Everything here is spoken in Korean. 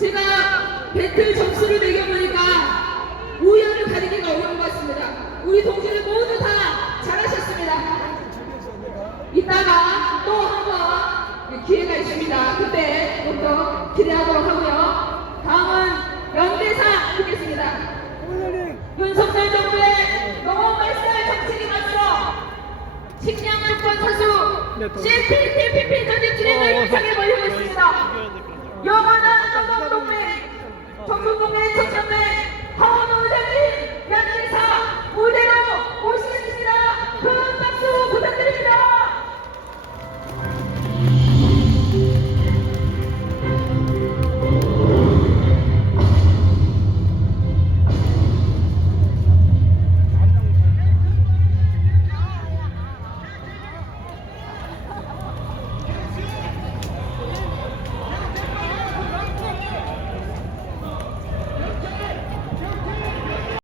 제가 배틀 점수를 매겨보니까 우열을 가리기가 어려운 것 같습니다. 우리 동지들 모두 다 잘하셨습니다. 이따가 또 한번 기회가 있습니다. 그때 또 기대하도록 하고요. 다음은 연대상 듣겠습니다. 윤석열 정부의 농업 말살 정책에 맞서 식량 주권 사수 CPTPP